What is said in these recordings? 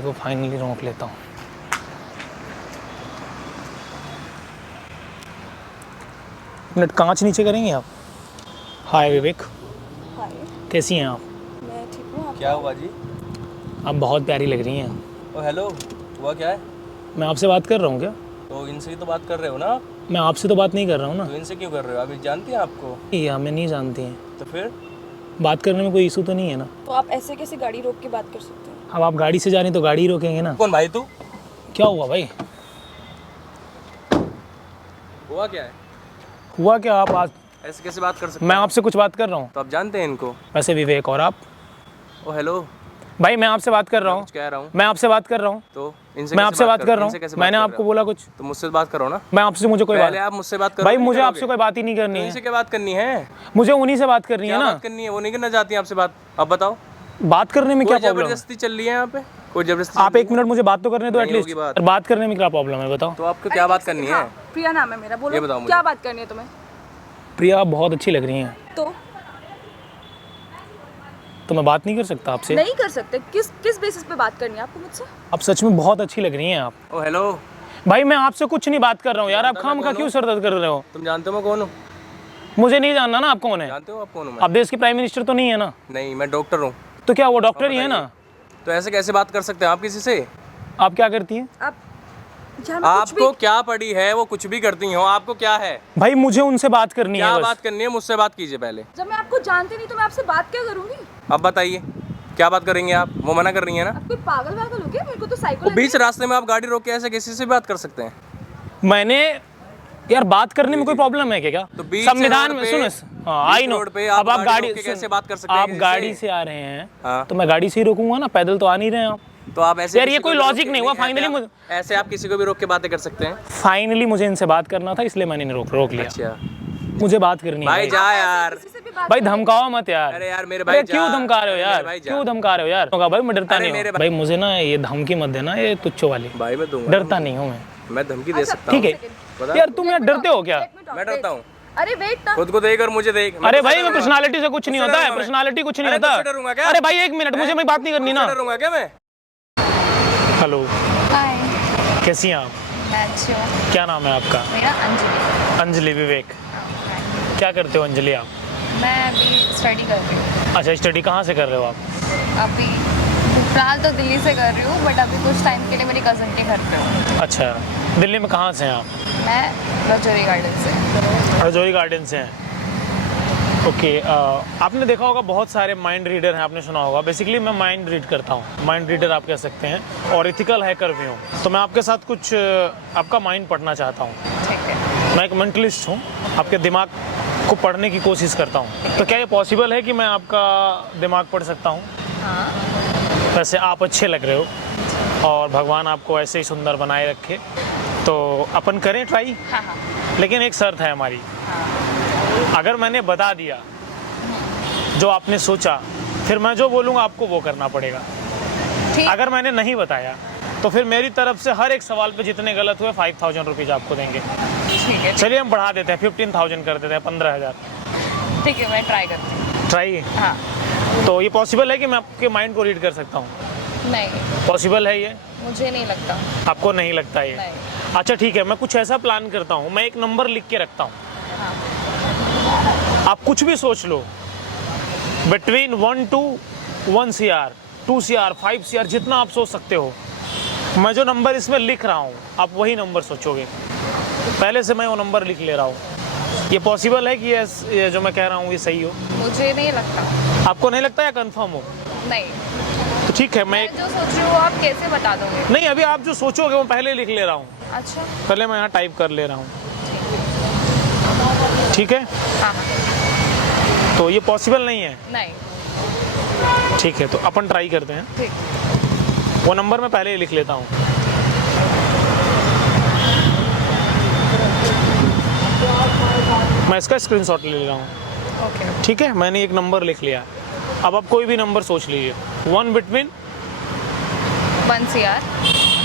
को फाइनली रोक लेता हूँ। मिनट कांच नीचे करेंगे आप? हाय विवेक, हाय, कैसी हैं आप? मैं ठीक हूँ। क्या हुआ जी? आप बहुत प्यारी लग रही हैं। ओ हेलो, हुआ क्या है? मैं आपसे बात कर रहा हूँ क्या? तो इनसे ही तो बात कर रहे हो ना? मैं आपसे तो बात नहीं कर रहा हूँ ना। तो इनसे क्यों कर रहे हो? अभी जानती हैं आपको? ये हमें नहीं जानती हैं। तो फिर बात करने में कोई इशू तो नहीं है ना? तो आप ऐसे कैसे गाड़ी रोक के बात कर सकते हैं? अब आप गाड़ी से जा रही हैं तो गाड़ी ही रोकेंगे ना। कौन भाई तू? क्या हुआ भाई? हुआ क्या है? हुआ क्या? आप आज ऐसे कैसे बात कर सकते मैं हैं? आपसे कुछ बात कर रहा हूँ। तो आप जानते हैं इनको? वैसे विवेक, और आप? ओ हेलो, भाई मैं आपसे बात कर रहा हूँ। कुछ कह रहा हूँ। मैं आपसे बात कर रहा हूँ। तो इनसे मैं कैसे आपसे बात कर रहा इनसे हूँ। कैसे बात मैंने कर रहे आपको हो? बोला कुछ? तो मुझसे बात करो ना। मैं आपसे, मुझे कोई पहले बात, आप मुझसे बात करो। भाई नहीं मुझे करोगे? आपसे कोई बात ही नहीं करनी तो है। इनसे क्या बात करनी है? मुझे उन्हीं से बात करनी है क्या ना। बात करनी है? वो नहीं करना चाहती हैं आपसे बात। अब बताओ, बात करने में क्या कोई प्रॉब्लम है? जबरदस्ती चल रही है यहाँ पे? कोई जबरदस्ती आप चल एक रही मिनट मुझे बात तो करने दो नहीं एटलीस्ट। होगी बात करने में क्या प्रॉब्लम है बताओ? है? तो आपको क्या बात करनी है? हाँ, प्रिया नाम है मेरा। ये बोलो, बताओ मुझे। क्या बात करनी है तुम्हें? प्रिया, आप बहुत अच्छी लग रही हैं। तो मैं बात नहीं कर सकता आपसे? नहीं कर सकते। किस बेसिस पे बात करनी है आपको मुझसे? आप सच में बहुत अच्छी लग रही हैं आप। ओ हेलो, भाई मैं आपसे कुछ नहीं बात कर रहा हूँ यार, आप खामखा क्यों सर दर्द कर रहे हो? तुम जानते हो मैं कौन हूँ? मुझे नहीं जानना ना आप कौन है। जानते हो आप कौन हूँ मैं? आप देश के प्राइम मिनिस्टर तो नहीं है ना? नहीं, मैं डॉक्टर हूँ। तो क्या वो डॉक्टर ही है ना? तो ऐसे कैसे बात कर सकते हैं आप किसी से? आप क्या करती हैं? आप यहाँ में कुछ आपको क्या पड़ी है? वो कुछ भी करती हो, आपको क्या है? भाई मुझे उनसे बात करनी क्या है बस। बात करनी है? मुझसे बात कीजिए पहले। जब मैं आपको जानती नहीं तो मैं आपसे बात क्या करूंगी? अब बताइए, क्या बात करेंगे आप? वो मना कर रही है ना? आप कोई पागल वागल हो क्या? मेरे को तो साइको वो बीच रास्ते में आप गाड़ी रोक के ऐसे किसी से बात कर सकते हैं? मैंने यार बात करने में कोई प्रॉब्लम है क्या? तो बीच संविधान रोड में पे- सुनो, हाँ आई नो। रोड पे अब आप गाड़ी रोक के कैसे सुन, बात कर सकते हैं आप किसी गाड़ी से? से आ रहे हैं हाँ। तो मैं गाड़ी से ही रोकूंगा ना, पैदल तो आ नहीं रहे हैं आप। तो आप ऐसे यार ये किसी को कोई भी रोक लॉजिक के- नहीं हुआ। ऐसे आप किसी को भी रोक के बातें कर सकते हैं? फाइनली मुझे इनसे बात करना था, इसलिए मैंने रोक लिया। अच्छा मुझे बात करनी है भाई, जा यार। किसी से भी बात भाई धमकाओ मत यार। अरे यार मेरे अरे भाई क्यों जा। धमका रहे हो अरे यार? मेरे भाई जा। क्यों धमका रहे हो यार? होगा भाई, मैं डरता अरे नहीं मेरे हूँ भाई। मुझे ना ये धमकी मत देना, ये तुच्चो वाली। भाई मैं दूंगा। डरता नहीं हूँ मैं धमकी दे सकता हूँ। ठीक है यार, तुम यार डरते हो क्या? मैं डरता हूँ। अरे वेट ना। खुद को देख और मुझे देख। अरे भाई मैं पर्सनालिटी से कुछ नहीं होता है, पर्सनालिटी कुछ नहीं होता। डरूंगा क्या? अरे भाई एक मिनट, मुझे मैं बात नहीं करनी ना। डरूंगा क्या मैं? हेलो, हाय, कैसी हैं आप? मैं अच्छी हूँ। क्या नाम है आपका? मेरा अंजलि। अंजलि विवेक। क्या करते हो अंजलि आप? मैं अभी स्टडी कर रही हूँ। अच्छा, स्टडी कहाँ से कर रहे हो आप? अभी फिलहाल तो दिल्ली से कर रही हूँ, बट अभी कुछ टाइम के लिए मेरी कज़न के घर पे हूँ। अच्छा, दिल्ली में कहाँ से हैं आप? मैं रजौरी गार्डन से। रजौरी गार्डन से हैं। ओके, आपने देखा होगा बहुत सारे माइंड रीडर हैं, आपने सुना होगा। बेसिकली मैं माइंड रीड करता हूँ, माइंड रीडर आप कह सकते हैं, और इथिकल हैकर भी हूँ। तो मैं आपके साथ कुछ आपका माइंड पढ़ना चाहता हूँ। ठीक है। मैं एक मेंटलिस्ट हूँ, आपके दिमाग को पढ़ने की कोशिश करता हूँ। तो क्या ये पॉसिबल है कि मैं आपका दिमाग पढ़ सकता हूँ? हाँ। वैसे आप अच्छे लग रहे हो और भगवान आपको ऐसे ही सुंदर बनाए रखे, तो अपन करें ट्राई। हाँ हाँ लेकिन एक शर्त है हमारी। हाँ। अगर मैंने बता दिया जो आपने सोचा, फिर मैं जो बोलूँगा आपको वो करना पड़ेगा। ठीक। अगर मैंने नहीं बताया तो फिर मेरी तरफ से हर एक सवाल पे जितने गलत हुए 5000 रुपीज़ आपको देंगे। ठीक है। चलिए हम बढ़ा देते हैं, 15,000 कर देते हैं, 15,000। ठीक है, मैं ट्राई करती हूँ। ट्राई। हाँ। तो ये पॉसिबल है कि मैं आपके माइंड को रीड कर सकता हूँ? नहीं, पॉसिबल है ये? मुझे नहीं लगता। आपको नहीं लगता ये? नहीं। अच्छा ठीक है, मैं कुछ ऐसा प्लान करता हूँ, मैं एक नंबर लिख के रखता हूँ। हाँ। आप कुछ भी सोच लो, between 1 to 1 CR, 2 CR, 5 CR, जितना आप सोच सकते हो। मैं जो नंबर इसमें लिख रहा हूँ आप वही नंबर सोचोगे। पहले से मैं वो नंबर लिख ले रहा हूँ। ये पॉसिबल है कि ये जो मैं कह रहा हूँ ये सही हो? मुझे नहीं लगता। आपको नहीं लगता या कंफर्म हो? नहीं। तो ठीक है, मैं मैं जो सोच रही हूँ आप कैसे बता दोगे? नहीं, अभी आप जो सोचोगे वो पहले लिख ले रहा हूँ। अच्छा। पहले मैं यहाँ टाइप कर ले रहा हूँ। ठीक है, हाँ। तो ये पॉसिबल नहीं है? नहीं। ठीक है, तो अपन ट्राई करते हैं। ठीक। वो नंबर मैं पहले ही लिख लेता हूँ। मैं इसका स्क्रीनशॉट ले रहा हूँ। ओके। ठीक है, मैंने एक नंबर लिख लिया। अब आप कोई भी नंबर सोच लीजिए। 1 between 1 CR।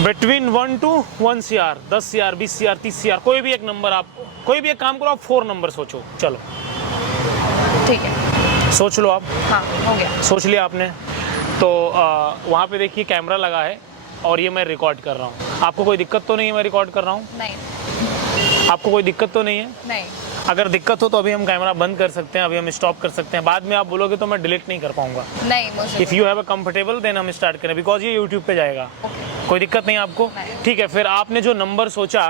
Between 1 to 1 CR, 10 CR, 20 CR, 30 CR, कोई भी एक नंबर। आप कोई भी एक काम करो, आप 4 नंबर सोचो। चलो ठीक है। सोच लो आप। हाँ, हो गया। सोच लिया आपने? तो वहाँ पे देखिए कैमरा लगा है, और ये मैं रिकॉर्ड कर रहा हूँ। आपको कोई दिक्कत तो नहीं है मैं रिकॉर्ड कर रहा हूँ? नहीं आपको कोई दिक्कत तो नहीं है? नहीं अगर दिक्कत हो तो अभी हम कैमरा बंद कर सकते हैं, अभी हम स्टॉप कर सकते हैं। बाद में आप बोलोगे तो मैं डिलीट नहीं कर पाऊंगा। नहीं मुझे if you have a comfortable then हम स्टार्ट करें, बिकॉज ये यूट्यूब पे जाएगा। ओके कोई दिक्कत नहीं आपको? नहीं। ठीक है, फिर आपने जो नंबर सोचा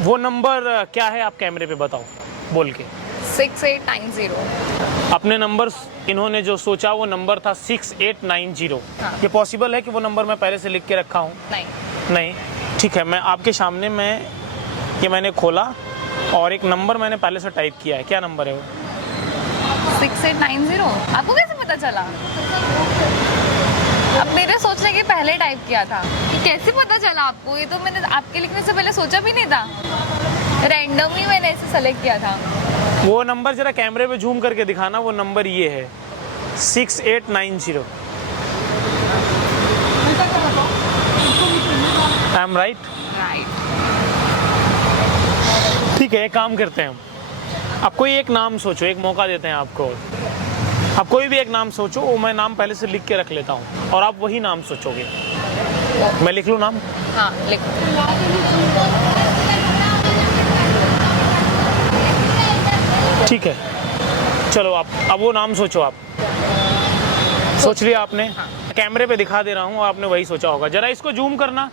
वो नंबर क्या है? आप कैमरे पे बताओ बोल के। 6890 अपने नंबर इन्होंने जो सोचा वो नंबर था 6890। हाँ। ये पॉसिबल है कि वो नंबर मैं पहले से लिख के रखा हूँ? नहीं नहीं। ठीक है, मैं आपके सामने ये मैंने खोला और एक नंबर मैंने पहले से टाइप किया है। क्या नंबर है वो? 6890 आपको कैसे पता चला? अब मेरे सोचने के पहले टाइप किया था। ये कैसे पता चला आपको? ये तो मैंने आपके लिखने से पहले सोचा भी नहीं था, रैंडमली मैंने इसे सेलेक्ट किया था। वो नंबर जरा कैमरे पे जूम करके दिखाना। वो नंबर ये है 6890। I am right? राइट ठीक है, एक काम करते हैं हम। आप कोई एक नाम सोचो, एक मौका देते हैं आपको। आप कोई भी एक नाम सोचो, वो मैं नाम पहले से लिख के रख लेता हूँ और आप वही नाम सोचोगे। मैं लिख लूँ नाम? हाँ लिखो। ठीक है, चलो आप अब वो नाम सोचो। आप सोच लिया आपने? कैमरे पे दिखा दे रहा हूँ, आपने वही सोचा होगा। जरा इसको जूम करना।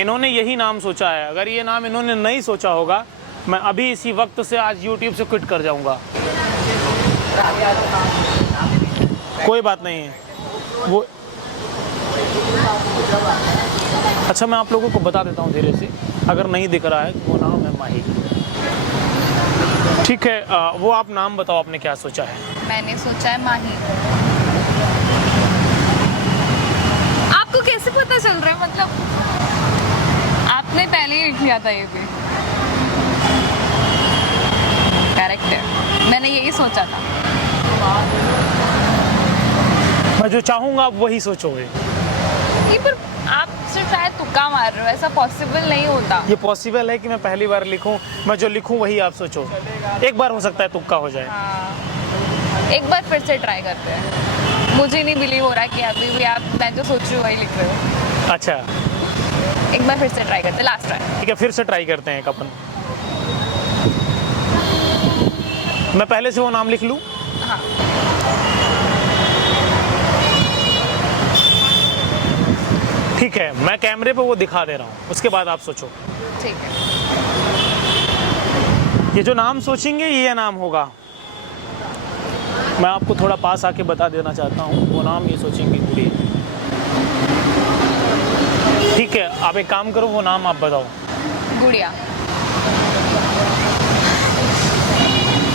इन्होंने यही नाम सोचा है। अगर ये नाम इन्होंने नहीं सोचा होगा, मैं अभी इसी वक्त से आज YouTube से क्विट कर जाऊंगा। कोई बात नहीं है वो। अच्छा, मैं आप लोगों को बता देता हूँ धीरे से, अगर नहीं दिख रहा है वो नाम है माही। ठीक है, वो आप नाम बताओ, आपने क्या सोचा है? मैंने सोचा है माही। आपको कैसे पता चल रहा है? मतलब आपने पहले ही लिख लिया था ये भी। करेक्ट है, मैंने यही सोचा था। मैं जो चाहूंगा आप वही सोचोगे। ये पर आप सिर्फ शायद तुक्का मार रहे हो, ऐसा पॉसिबल नहीं होता। ये पॉसिबल है कि मैं पहली बार लिखूं, मैं जो लिखूं वही आप सोचो। एक बार हो सकता है तुक्का हो जाए। हाँ, एक बार फिर से ट्राई करते हैं। मुझे नहीं बिलीव हो रहा कि अभी भी आप मैं जो सोच रही हूँ वही लिख रहे हो। अच्छा, एक बार फिर से ट्राई करते हैं, लास्ट ट्राई। ठीक है, फिर से ट्राई करते हैं एक अपन। मैं पहले से वो नाम लिख लूं? हाँ ठीक है, मैं कैमरे पे वो दिखा दे रहा हूँ, उसके बाद आप सोचो। ठीक है। ये जो नाम सोचेंगे ये नाम होगा। मैं आपको थोड़ा पास आके बता देना चाहता हूँ, वो नाम ये सोचेंगे गुड़िया। ठीक है, आप एक काम करो, वो नाम आप बताओ। गुड़िया।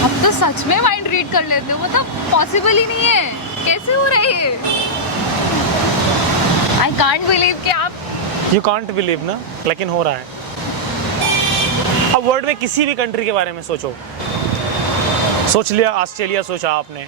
अब तो सच में माइंड रीड कर लेते हो, मतलब पॉसिबल ही नहीं है। कैसे हो रहा है ये? आई कांट बिलीव कि आप। यू कांट बिलीव ना, लेकिन हो रहा है। अब वर्ल्ड में किसी भी कंट्री के बारे में सोचो। सोच लिया, ऑस्ट्रेलिया सोचा आपने,